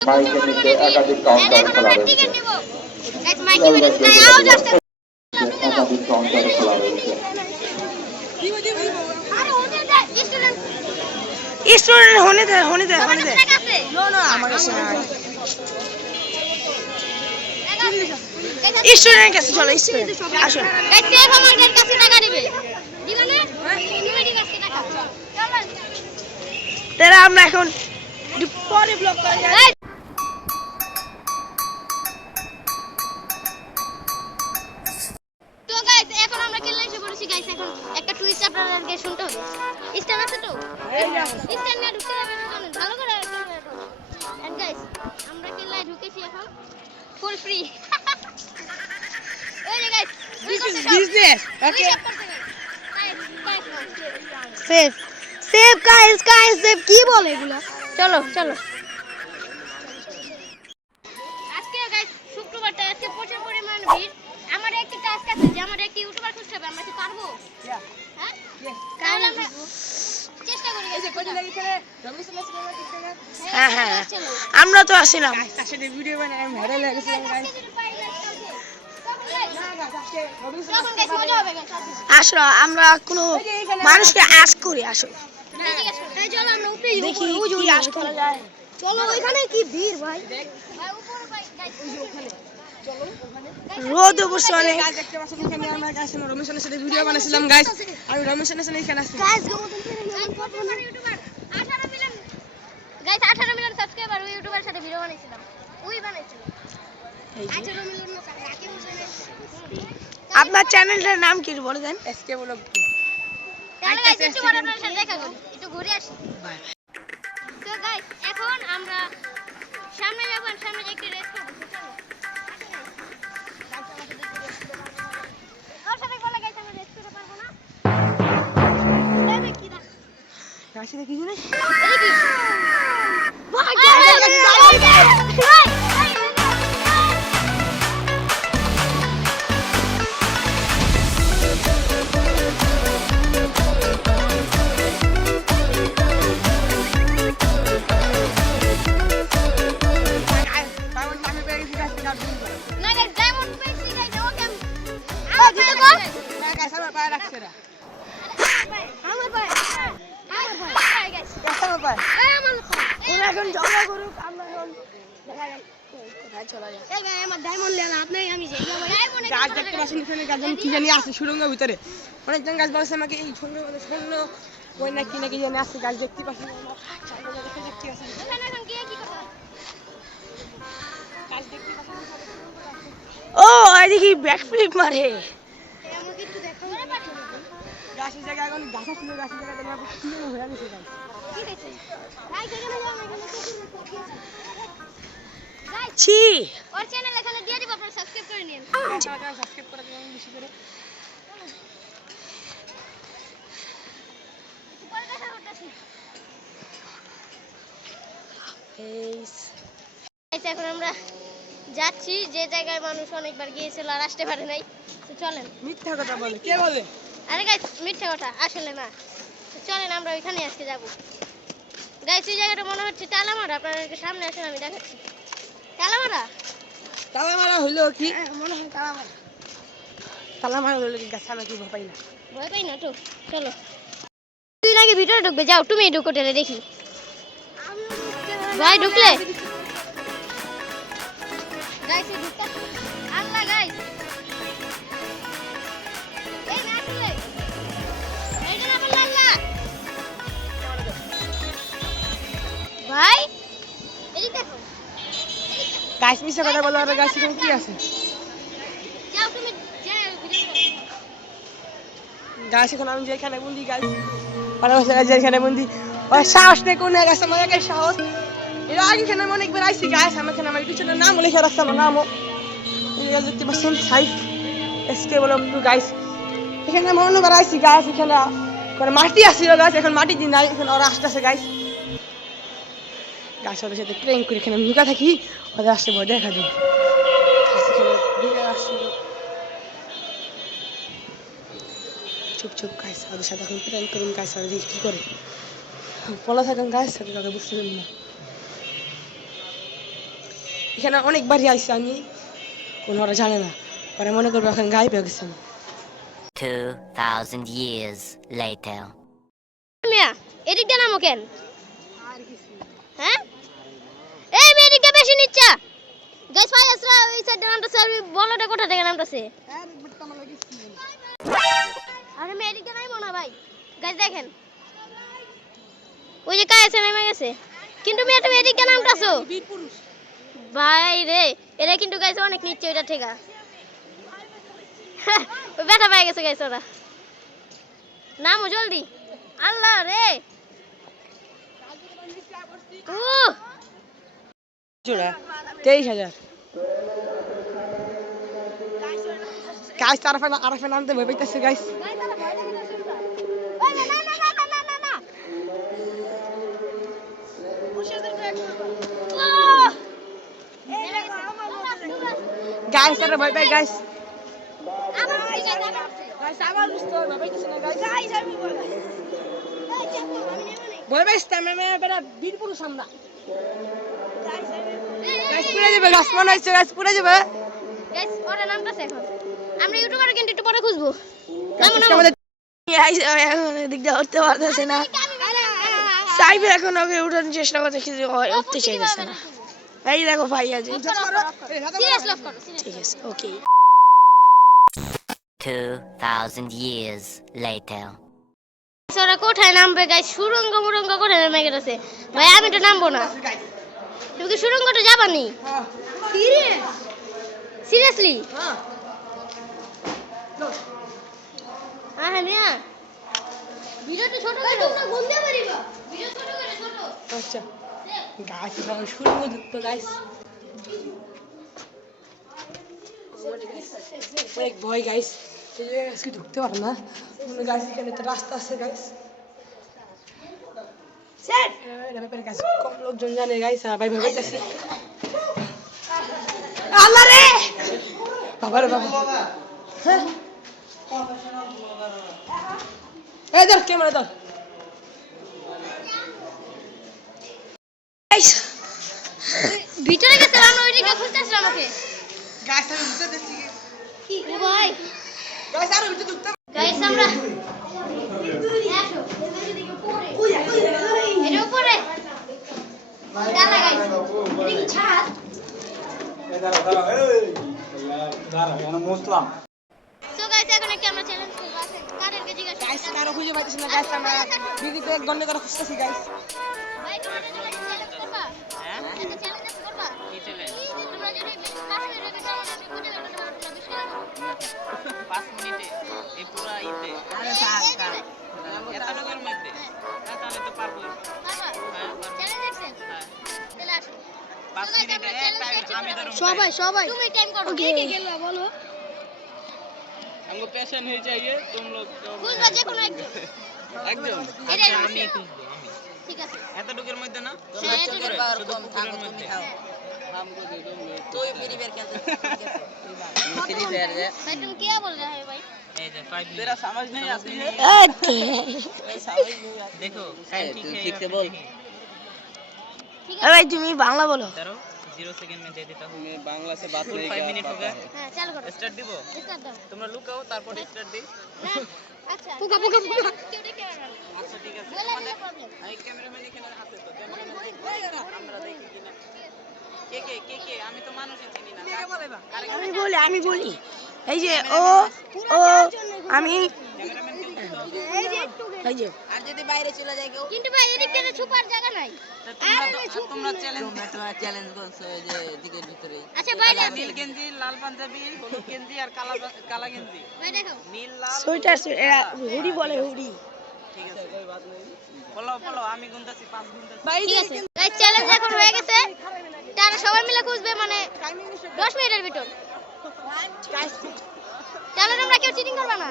মাইকের নিচে একাধিক কাউন্টার খোলা রয়েছে একাধিক কাউন্টার খোলা রয়েছে স্টুডেন্ট হনে দে হনে দে হনে দে। কাছে টাকা আমার কাছে স্টুডেন্টের কাছে চলো, স্টুডেন্ট আসুন কাছে টাকা দিবে? দিবে না তুমি কাছে টাকা চল তাহলে আমরা এখন পরে ব্লগ করা কি বলে এগুলা? চলো চলো। আজকে গাইস শুক্রবারটা আজকে প্রচুর পরিমাণ ভিড়। আমার একটি টাস্ক আছে যে আমার একটি ইউটিউবার খুঁজতে হবে আমরা কি পারব? হ্যাঁ? তাহলে আমরা চেষ্টা করি হ্যাঁ হ্যাঁ আমরা তো আসিলাম। তার সাথে ভিডিও বানাই আমি ভাইরাল হয়ে গেছিলাম guys। আসো। আমরা কোনো মানুষকে আস। করি আসো। দেখি কি আস করা যায়। চলো ওইখানে কি ভিড় ভাই? রোদ অবশ্য অনেক। রমেশের সাথে ভিডিও বানাইছিলাম গাইস আমি রমেশের সাথে এখানে আসছি গাইস 18 মিলিয়ন সাবস্ক্রাইবার ওই ইউটিউবার সাথে ভিডিও বানাইছিলাম। ওই বানাইছিল। 18 মিলিয়ন না রাকিব হোসেনের আপনার চ্যানেলটার নাম কি বলে দেন? এসকে ব্লগ তাহলে গাইস একটু পরে আপনার সাথে দেখা করি। একটু ঘুরে আসি। তো গাইস এখন আমরা সামনে যাব সামনে একটু রেস্ট করব ওর গাছ দেখতে পাচ্ছেন এখানে গাছ যেন কি জানি আছে সুরঙ্গের ভিতরে অনেকজন গাছ বলছে আমাকে এই সুন্দর স্বর্ণ ওই না কি না কি জানি আছে গাছ। দেখতে পাচ্ছেন ও এই দেখি ব্যাক ফ্লিপ মারে গাছের জায়গায় এখন গাছের জায়গায় কি যেন ছি। ওর চ্যানেল এখানে দিয়ে দিব আপনারা সাবস্ক্রাইব করে নিন। সাবস্ক্রাইব করে দিন বেশি করে। এখন আমরা যাচ্ছি যে জায়গায় মানুষ অনেকবার গিয়েছিল আর আসতে পারে নাই তো চলেন। মিথ্যা কথা বলে কে? বলে? আরে গাইস মিথ্যা কথা আসলে না। তো চলেন আমরা ওইখানে আজকে যাব। গাইস এই জায়গাটা মনে হচ্ছে টালামারা আপনাদেরকে সামনে আসেন আমি দেখাচ্ছি। টালামারা তালা মারা হইল কি? মনে হয় তারা আমার হইল কি গাছ আমরা কি পাই না। ভয় পাই না তো চলো। তুই নাকি ভিতরে ঢুকবে? যাও তুমি ঢুকো টেলে দেখি। ভাই ঢুকলে? গাইস ঢুকতাছে গাছ মিশা কথা বলো আর গাছ এখানে কি আছে? গাছ এখন আমি যেখানে বন্দি গাছ যেখানে বন্দি। ওর সাহস নেই কোন গাছ আমার একাই সাহস। এর আগে এখানে আমি অনেকবার আইসি গাছ আমার এখানে আমার পিছনে নাম লিখে রাখছে আমার নামও। এই গাছ দেখতে পাচ্ছেন সাইফ এসকে বলো একটু গাছ এখানে আমি অন্যবার আইসি গাছ এখানে। মানে মাটি আসছিল গাছ এখন মাটি দিন নাই এখন ওরা আসতেছে গাছ গাছ ওদের সাথে প্রেম করে এখানে লুকা থাকি ওদের আসতে দেখা দেবো গাছ চুপ চুপ ওদের সাথে এখন করুন দেখি কি করে। পলা থাকেন গাইস সাথে কাউকে বুঝতে পারি না। এখানে অনেকবারই আইসি আমি কোনো ওরা জানে না। ওরা মনে করব এখন গায়ে পেয়ে গেছে। 2,000 years later. মিয়া এদিকটা নামো কেন হ্যাঁ এই মেয়ে এদিকটা বেশি নিচ্ছা গাইস ভাই আসরা এই সাইডে নামতেছে আর বলটা কোথা থেকে নামতেছে? আরে মেয়ে এদিকটা নাইমো না ভাই। গাইস দেখেন। ওই যে কাছে নেমে গেছে? কিন্তু মেয়ে তুমি এদিকটা নামতাছো? ভাই রে, এরা কিন্তু গাইছে অনেক নিচ্ছে ওইটা থেকে ওই ব্যথা পেয়ে গেছে গাইছে ওরা। নামো জলদি। আল্লাহ রে। তেইশ হাজার। গাইস আরফে আরফে নামতে ভয় পাইতেছে গাইস। গাইস আরে ভয় পাই গাইস ভয় মেমে বেটা বীর পুরুষ আমরা গাইস এই, যাবে গাছ মনে হচ্ছে গাছ পুরে যাবে। Guys, ওরা নামতাছে এখন। আমরা ইউটিউবার কিন্তু একটু পরে খুঁজবো। গাইস নামো, নামো। আমাদের এখন এদিক দিয়ে উঠতে পারতেছে না। সাইবে এখন ওকে উঠানোর চেষ্টা করতে কিন্তু উঠতে চাইতেছে না। এই দেখো ভাই আছে। Serious love করো, serious ঠিক আছে ওকে 2,000 years later. ওরা কোথায় নামবে? গাইস সুরঙ্গ মুরঙ্গ কোথায় নেমে গেছে? ভাই আমি তো নামবো না। তুমি কি সুরঙ্গটা যাবানি। সিরিয়াসলি হ্যাঁ। হ্যাঁ মিয়া। ভিডিও তো ছোট করে। তোমরা পারিবা। ভিডিও ছোট করে ছোট। আচ্ছা। গাছ সবাই দিত গাইস অনেক ভয় গাইস আজকে ঢুকতে পারো না। গাইস এখানে একটা রাস্তা আছে গাইস স্যার এটা ব্যাপারে গাইস কম লোকজন জানে গাইস ভাই ভাই বলতেছে আল্লাহ রে বাবা রে বাবা হ্যাঁ এই ধর ক্যামেরা ধর গাইস ভিতরে গেছে আমরা ওইদিকে খুঁজতেছিলাম ওকে গাইস আমি বুঝতে দিচ্ছি ও ভাই গাইস আর ভিতরে ঢুকতে গাইস আমরা আসো এটা উপরে দাঁড়া গাইস এটা কি সো গাইস এখন একটা আমরা চ্যালেঞ্জ করব। আছে কারেন্টকে জিজ্ঞাসা গাইস কারও খুঁজে পাচ্ছি না গাইস আমরা দিদিতে এক ঘণ্টা করে খুঁজতেছি গাইস সবাই সবাই তুমি টাইম করো কে কে গেল বলো हमको पैशन है चाहिए तुम लोग খুঁজবা যে কোনো একজন একদম এটাই আচ্ছা, আমার আমি শেষ। খুঁজবো আমি ঠিক আছে এত লোকের মধ্যে না হ্যাঁ, এত লোকের শুধু পুকুরের মধ্যে हमको दे दो मैं তুই ফ্রি ফায়ার খেলতে ফ্রি ফায়ার রে भाई तुम क्या बोल रहे हो भाई এই যে 5 तेरा समझ नहीं आती है देखो टाइम ठीक है ठीक से बोल ठीक ভাই তুমি বাংলা বলো करो जीरो सेकंड में दे देता हूँ मैं बांग्ला से बात नहीं कर मिनट हो गया हाँ चालू करो स्टार्ट दिबो स्टार्ट दो তোমরা লুকাও তারপরে স্টার্ট দিই ना अच्छा পোকা, পোকা, পোকা। क्यों नहीं क्या रहा আচ্ছা ঠিক আছে बोला नहीं प्रॉब्लम এই ক্যামেরাম্যান এখানে আছে তো আমরা দেখি কিনা কে কে কে কে আমি তো মানুষই চিনি না আমি বলি আমি বলি এই যে ও ও আমি ক্যামেরাম্যান কে বলতো? এই যে আর যদি বাইরে চলে যায় কেউ? কিন্তু ভাই এদিক থেকে ছুপার জায়গা নাই। তোমরা তো আর তোমরা চ্যালেঞ্জ তোমরা চ্যালেঞ্জ করছ এই যে দিকের ভিতরে। আচ্ছা বাইরে নীল গেঞ্জি লাল পাঞ্জাবি হলুদ গেঞ্জি আর কালা কালা গেঞ্জি। ভাই দেখো। নীল লাল সোয়েটার এরা হুডি বলে হুডি। ঠিক আছে। বলো বলো আমি গুনতাছি পাঁচ গুনতাছি। ঠিক আছে। গাইস চ্যালেঞ্জ এখন হয়ে গেছে। তারা সবাই মিলে খুঁজবে মানে 10 মিনিটের ভিতর। তাহলে তোমরা কেউ চিটিং করবে না?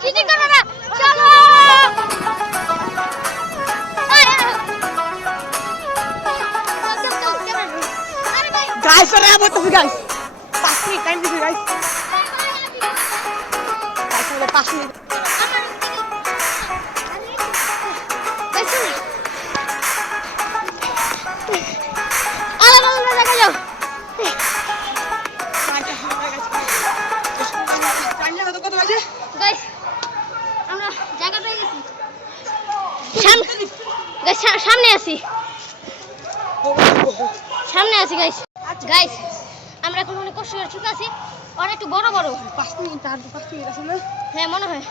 চিটিং করবে না চলো আরে, আরে। চল, চল, চল, ক্যামেরা ধরো। আরে ভাই, গাইস তো গাইস। পাঁচ মিনিট টাইম একটু বড় বড়। হ্যাঁ মনে হয়।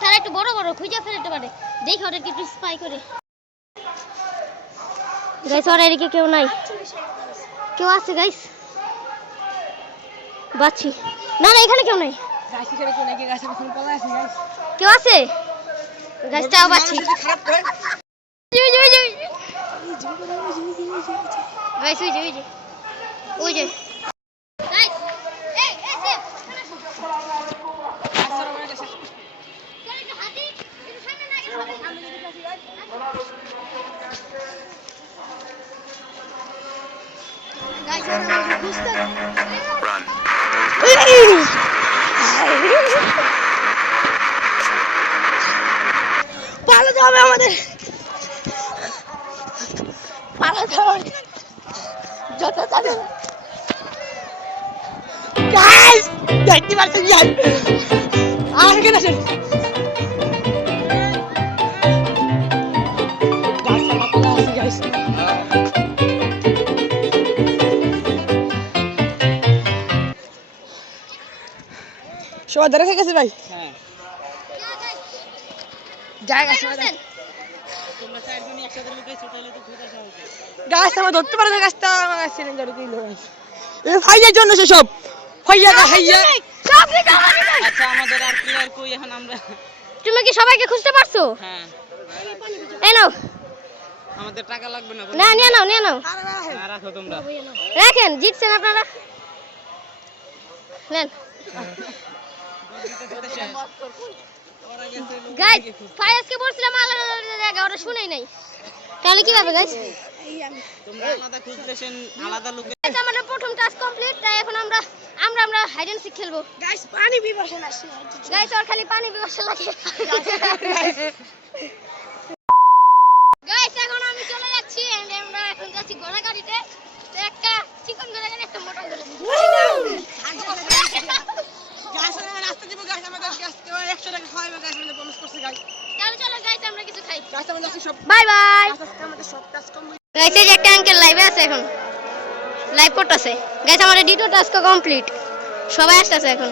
তারা একটু বড় বড়, খুঁজে ফেলতে পারে। দেখি ওদেরকে একটু স্পাই করে। গাইস ওর এদিকে কেউ নাই। কেউ আছে গাইস বাচ্ছি না না, এখানে কেউ নাই। কেউ আছে? গাছটাও গাইস ওই যে। ওই যে। যত দেখতে পাচ্ছেন যাই আর কেন গাইস সবাই ধরে গেছে ভাই? হ্যাঁ। জায়গা সবাই আছেন তোমরা চারজনই একসাথে লুকাইছো তাহলে তো খুঁজে আসা হয়েছে গাছ আমার ধরতে পারে না গাছটা আমার গাছ সিলিন্ডার দিল এ ভাইয়ের জন্য সে সব। ভাইয়া গা ভাইয়া আমাদের গাইস। আচ্ছা আমাদের আর প্লেয়ার কই এখন আমরা? তুমি কি সবাইকে খুঁজতে পারছ? হ্যাঁ। এই নাও। আমাদের টাকা লাগবে না না নিয়ে নাও নিয়ে নাও। রাখো তোমরা? রাখেন জিতছেন আপনারা। নেন। গাইস ফায়াজকে বলছিলাম আলাদা আলাদা জায়গা ওরা শুনেই নাই। তাহলে কি হবে গাইস তোমরা আলাদা খুঁজতেছেন আলাদা লোকে আমাদের প্রথম টাস্ক কমপ্লিট তাই এখন আমরা আমরা আমরা হাইড এন্ড সিক খেলব। পানি বিবাসে গাইস ওর খালি পানি বিবসা লাগে। গাইস এখন আমি চলে যাচ্ছি আমরা এখন যাচ্ছি ঘোড়া গাড়িতে তো একটা চিকন ঘোড়া গাড়ি একটা মোটর গাড়ি গাছ রাস্তা দিব আমাদের টাকা খাওয়াবে প্রমিস করছে গাইস বাই বাই গাইস এই যে একটা আঙ্কেল লাইভে আছে এখন। লাইভ করতেছে। গাইস আমাদের দ্বিতীয় টাস্ক কমপ্লিট সবাই আসতেছে এখন।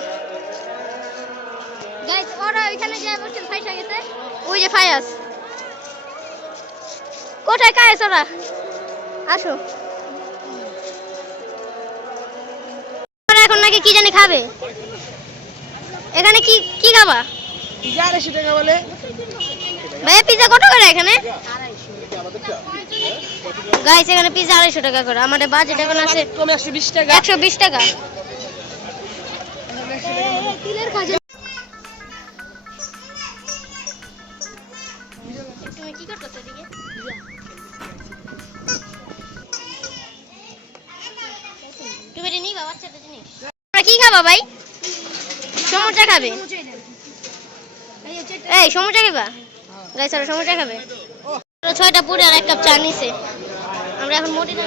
গাইস ওরা ওইখানে যে বলছেন ফাইসা গেছে। ওই যে ফায়াস। কোথায় কায়েস ওরা? আসো। এখন নাকি কি জানি খাবে? এখানে কি কি খাবা? আড়াইশো টাকা বলে ভাইয়া পিজা কত করে এখানে? গাইস এখানে পিজা আড়াইশো টাকা করে। আমাদের বাজেট এখন আছে একশো বিশ টাকা। একশো বিশ টাকা। তুমি কি করতেছো এদিকে তুমি এটা নিবা বাচ্চাটা জিনিস। কি খাবা ভাই? সমুচা খাবে? এই সমুচা খাবা? গাইস, আরও সমস্যা খাবে ছয়টা পুরি আর এক কাপ চা নিছে। আমরা এখন মোটি না